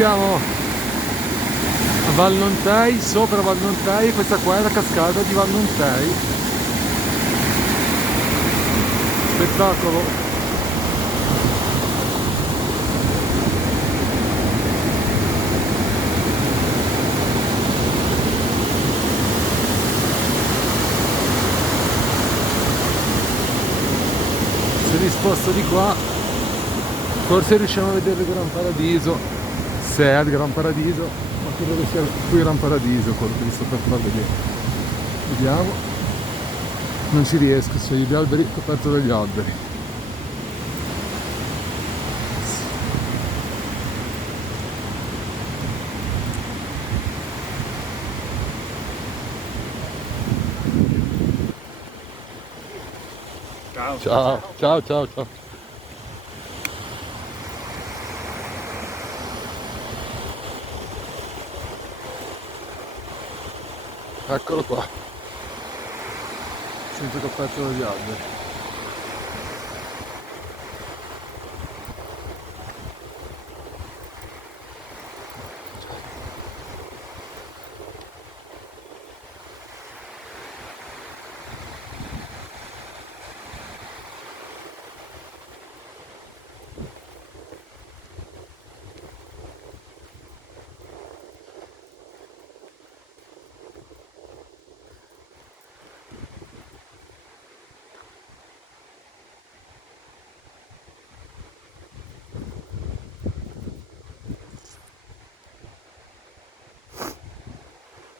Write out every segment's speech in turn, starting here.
siamo a Val Nontei, sopra Val Nontei, questa qua è la cascata di Val Nontei. Spettacolo. Se mi sposto di qua, forse riusciamo a vedere il Gran Paradiso, se è il Gran Paradiso, ma credo che sia qui il Gran Paradiso, quello che vi sto per far vedere. Vediamo. Non ci riesco, c'è gli alberi, coperto dagli alberi. Ciao, ciao, ciao, ciao. Eccolo qua, sempre coperto dagli alberi.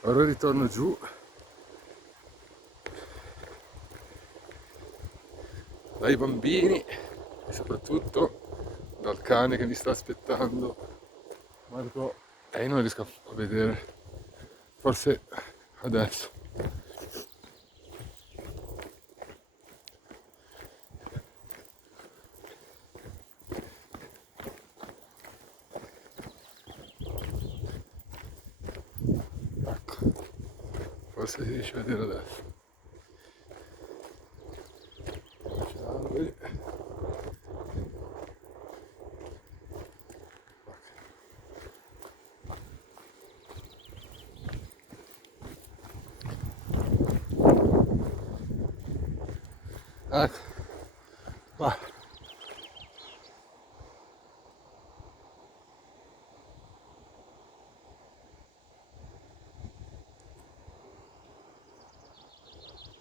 Ora ritorno giù dai bambini e soprattutto dal cane che mi sta aspettando. Marco, io non riesco a vedere, forse adesso. Ecco, forse si riesce a vedere adesso. C'è alberi. Ecco, va.